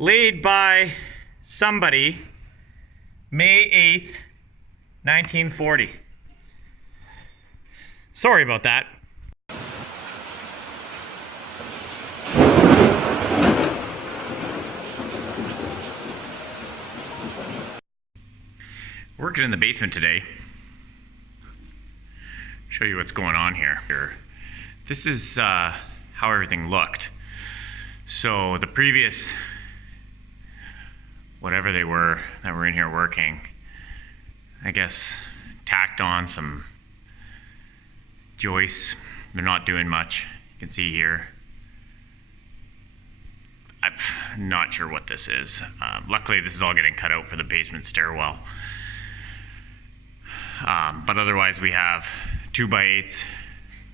laid by somebody May 8th, 1940. Sorry about that. Working in the basement today. Show you what's going on here. This is how everything looked. So the previous, whatever they were that were in here working, I guess tacked on some joists. They're not doing much. You can see here. I'm not sure what this is. Luckily, this is all getting cut out for the basement stairwell. But otherwise, we have 2x8s,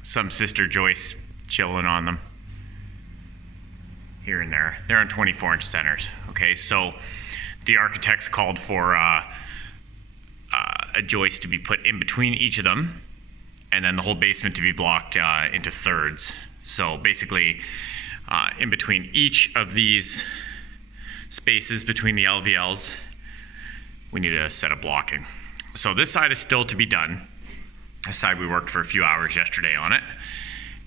some sister joists chilling on them here and there. They're on 24-inch centers. Okay, so the architects called for a joist to be put in between each of them, and then the whole basement to be blocked into thirds. So basically, in between each of these spaces between the LVLs, we need a set of blocking. So this side is still to be done. This side we worked for a few hours yesterday on it.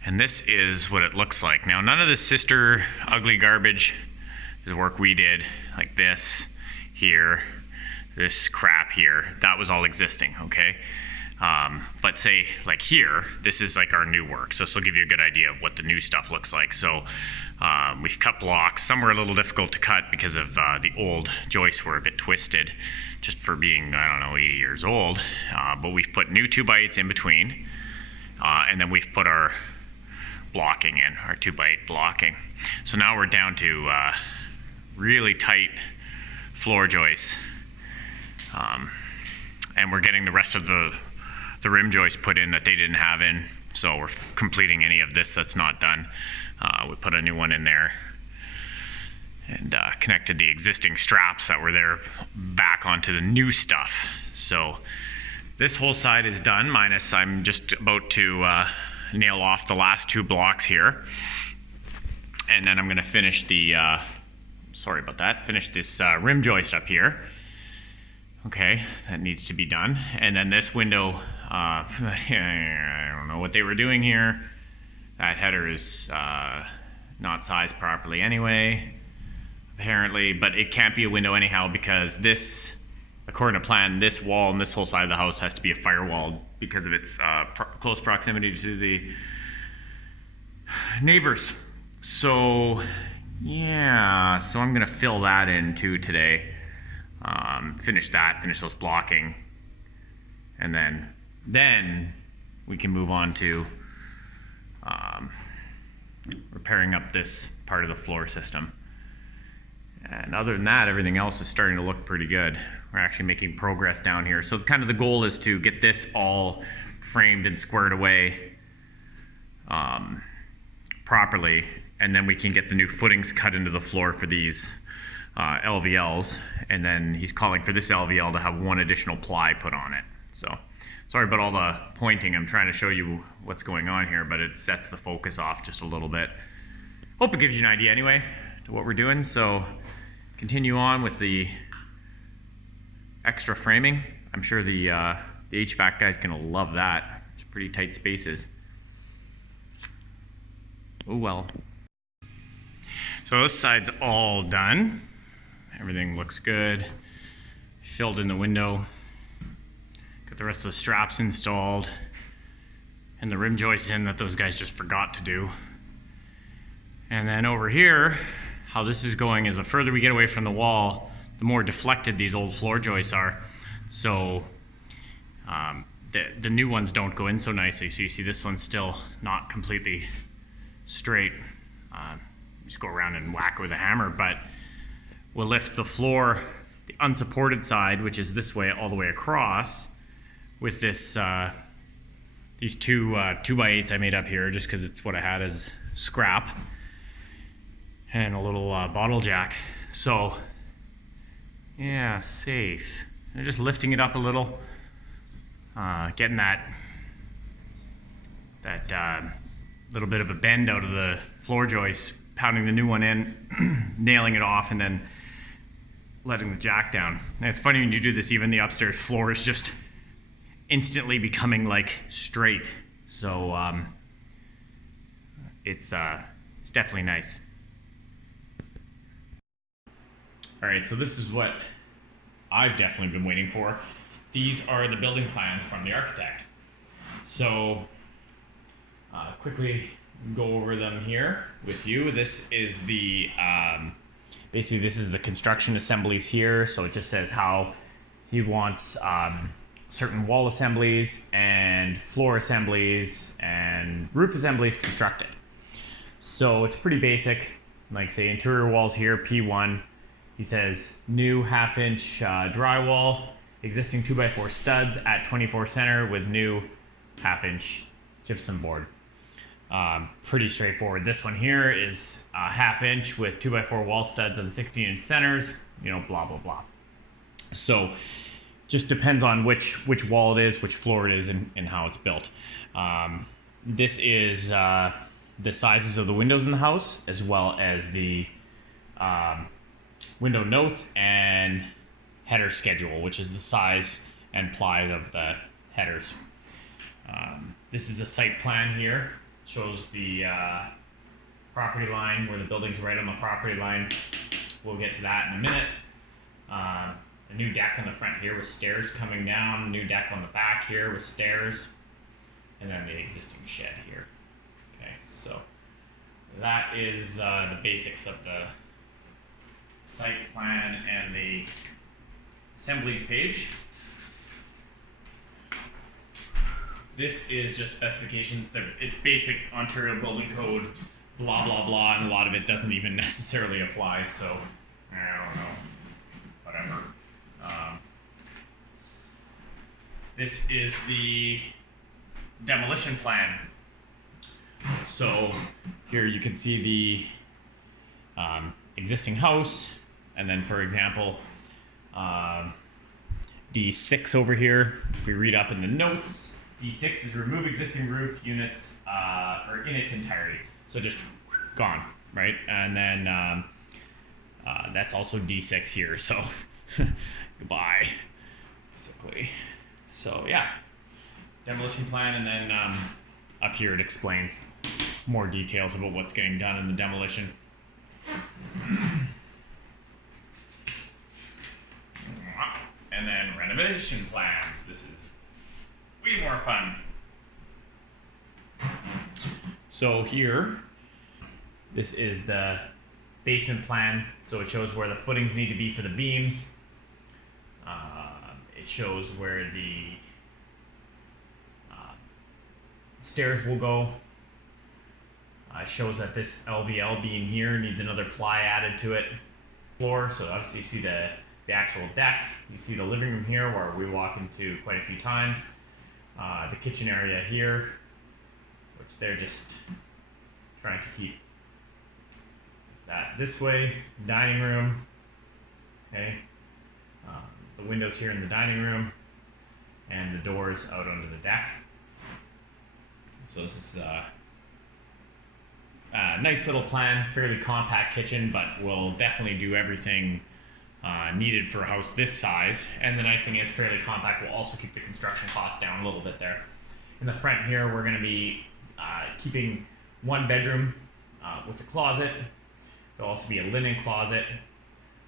And this is what it looks like. Now, none of this sister ugly garbage is work we did, like this here, this crap here. That was all existing, okay? But say, like here, this is like our new work. So this will give you a good idea of what the new stuff looks like. So we've cut blocks. Some were a little difficult to cut because of the old joists were a bit twisted, just for being, I don't know, 80 years old. But we've put new 2x8s in between. And then we've put our blocking in, our 2x8 blocking. So now we're down to really tight floor joists. And we're getting the rest of the rim joist put in that they didn't have in. So we're completing any of this that's not done. We put a new one in there and connected the existing straps that were there back onto the new stuff. So this whole side is done, minus I'm just about to nail off the last 2 blocks here. And then I'm gonna finish the, sorry about that, finish this rim joist up here. Okay, that needs to be done. And then this window, I don't know what they were doing here. That header is not sized properly anyway, apparently, but it can't be a window anyhow because this, according to plan, this wall and this whole side of the house has to be a firewall because of its close proximity to the neighbors. So yeah, so I'm gonna fill that in too today. Finish that, finish those blocking, and then we can move on to repairing up this part of the floor system. And other than that, everything else is starting to look pretty good. We're actually making progress down here. So kind of the goal is to get this all framed and squared away properly, and then we can get the new footings cut into the floor for these LVLs, and then he's calling for this LVL to have 1 additional ply put on it. So sorry about all the pointing. I'm trying to show you what's going on here, but it sets the focus off just a little bit. Hope it gives you an idea anyway to what we're doing. So continue on with the extra framing. I'm sure the HVAC guy's gonna love that. It's pretty tight spaces. Oh well. So this side's all done. Everything looks good. Filled in the window. Got the rest of the straps installed. And the rim joist in that those guys just forgot to do. And then over here, how this is going is the further we get away from the wall, the more deflected these old floor joists are. So the new ones don't go in so nicely. So you see this one's still not completely straight. Just go around and whack with a hammer, but we'll lift the floor, the unsupported side, which is this way all the way across, with this these 2x8s I made up here just because it's what I had as scrap, and a little bottle jack. So yeah, safe. They're just lifting it up a little, getting that little bit of a bend out of the floor joist pounding the new one in, nailing it off, and then letting the jack down. And it's funny when you do this, even the upstairs floor is just instantly becoming like straight. So it's definitely nice. All right, so this is what I've definitely been waiting for. These are the building plans from the architect. So quickly go over them here with you. This is the basically this is the construction assemblies here. So it just says how he wants certain wall assemblies and floor assemblies and roof assemblies constructed. So it's pretty basic. Like say interior walls here, P1. He says new 1/2 inch drywall, existing 2x4 studs at 24 center with new 1/2 inch gypsum board. Pretty straightforward. This one here is 1/2 inch with 2x4 wall studs and 16 inch centers, you know, blah, blah, blah. So just depends on which wall it is, which floor it is, and how it's built. This is the sizes of the windows in the house, as well as the window notes and header schedule, which is the size and ply of the headers. This is a site plan here. Shows the property line, where the building's right on the property line. We'll get to that in a minute. A new deck on the front here with stairs coming down, new deck on the back here with stairs, and then the existing shed here. Okay, so that is the basics of the site plan and the assemblies page. This is just specifications. It's basic Ontario Building Code, blah, blah, blah, and a lot of it doesn't even necessarily apply, so I don't know, whatever. This is the demolition plan. So here you can see the existing house, and then for example, D6 over here, if we read up in the notes, D6 is remove existing roof units or in its entirety. So just gone, right? And then that's also D6 here. So goodbye, basically. So yeah, demolition plan, and then up here it explains more details about what's getting done in the demolition. And then renovation plans. This is way more fun. So here, this is the basement plan. So it shows where the footings need to be for the beams. It shows where the stairs will go. It shows that this LVL beam here needs another ply added to it. Floor, so obviously you see the actual deck. You see the living room here where we walk into quite a few times. The kitchen area here, which they're just trying to keep that this way. Dining room, okay. The windows here in the dining room, and the doors out onto the deck. So this is a nice little plan, fairly compact kitchen, but will definitely do everything needed for a house this size. And the nice thing is fairly compact will also keep the construction costs down a little bit there. In the front here, we're going to be keeping one bedroom with a closet. There'll also be a linen closet,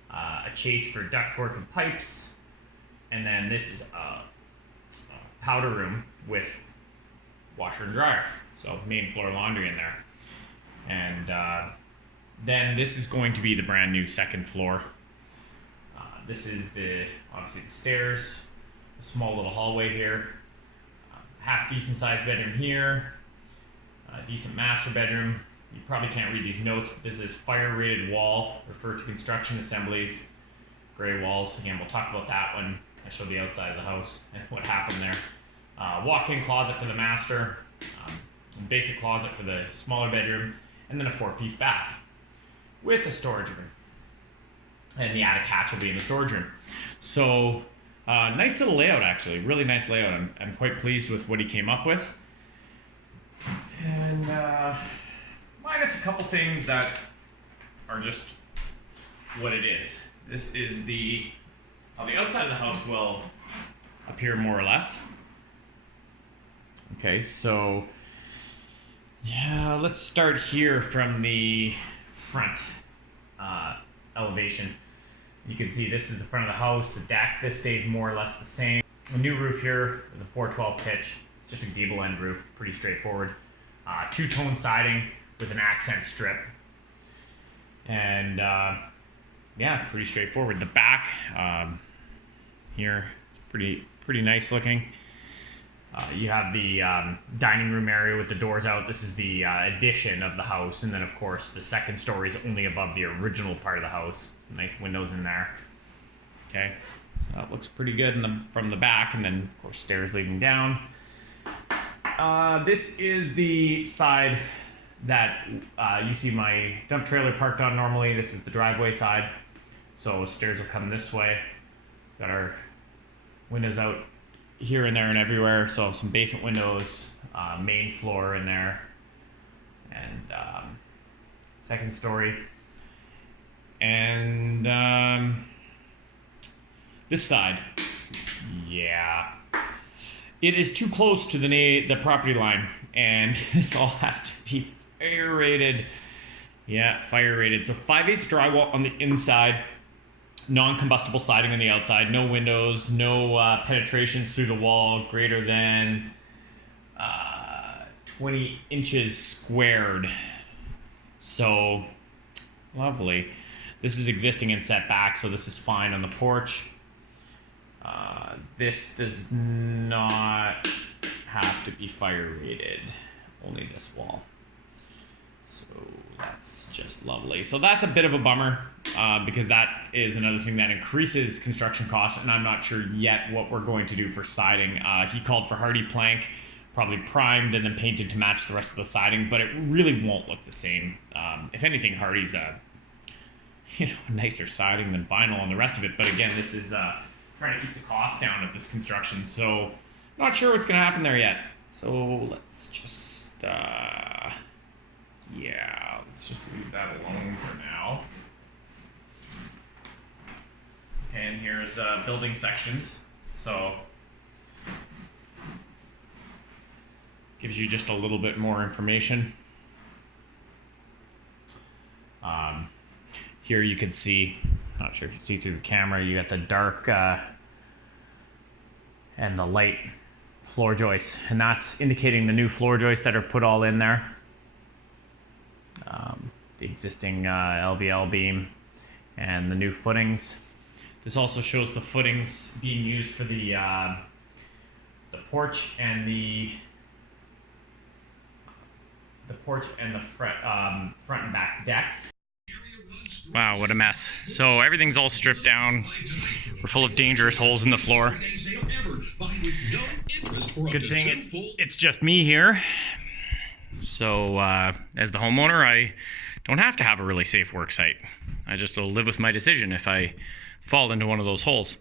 a chase for ductwork and pipes, and then this is a powder room with washer and dryer. So main floor laundry in there. And then this is going to be the brand new second floor. This is obviously the stairs, a small little hallway here, half decent sized bedroom here, a decent master bedroom. You probably can't read these notes, but this is fire rated wall, refer to construction assemblies, gray walls. Again, we'll talk about that when I show the outside of the house and what happened there. Walk-in closet for the master, basic closet for the smaller bedroom, and then a 4-piece bath with a storage room. And the attic hatch will be in the storage room. So nice little layout, actually. Really nice layout. I'm quite pleased with what he came up with. And minus a couple things that are just what it is. This is how the outside of the house will appear more or less. Okay, so yeah, let's start here from the front elevation. You can see this is the front of the house, the deck. This stays more or less the same. A new roof here with a 412 pitch, just a gable end roof, pretty straightforward. Two-tone siding with an accent strip. And yeah, pretty straightforward. The back here, pretty nice looking. You have the dining room area with the doors out. This is the addition of the house. And then, of course, the second story is only above the original part of the house. Nice windows in there. Okay, so that looks pretty good from the back. And then, of course, stairs leading down. This is the side that you see my dump trailer parked on normally. This is the driveway side. So stairs will come this way. Got our windows out here and there and everywhere. So some basement windows, main floor in there, and second story. And this side, yeah, it is too close to the property line, and this all has to be fire rated. Yeah, fire rated. So 5/8 drywall on the inside, non-combustible siding on the outside, no windows, no penetrations through the wall greater than 20 inches squared. So lovely. This is existing in setback, so this is fine on the porch. This does not have to be fire rated, only this wall. So that's just lovely. So that's a bit of a bummer because that is another thing that increases construction costs, and I'm not sure yet what we're going to do for siding. He called for hardy plank, probably primed and then painted to match the rest of the siding, but it really won't look the same. If anything, hardy's a nicer siding than vinyl and the rest of it. But again, this is trying to keep the cost down of this construction, so not sure what's going to happen there yet. So let's just yeah, let's just leave that alone for now. And here's building sections. So gives you just a little bit more information. Here you can see, not sure if you can see through the camera, you got the dark and the light floor joists, and that's indicating the new floor joists that are put all in there. The existing LVL beam and the new footings. This also shows the footings being used for the porch and the front and back decks. Wow, what a mess. So everything's all stripped down. We're full of dangerous holes in the floor. Good thing it's just me here. So as the homeowner, I don't have to have a really safe work site. I just will live with my decision if I fall into one of those holes.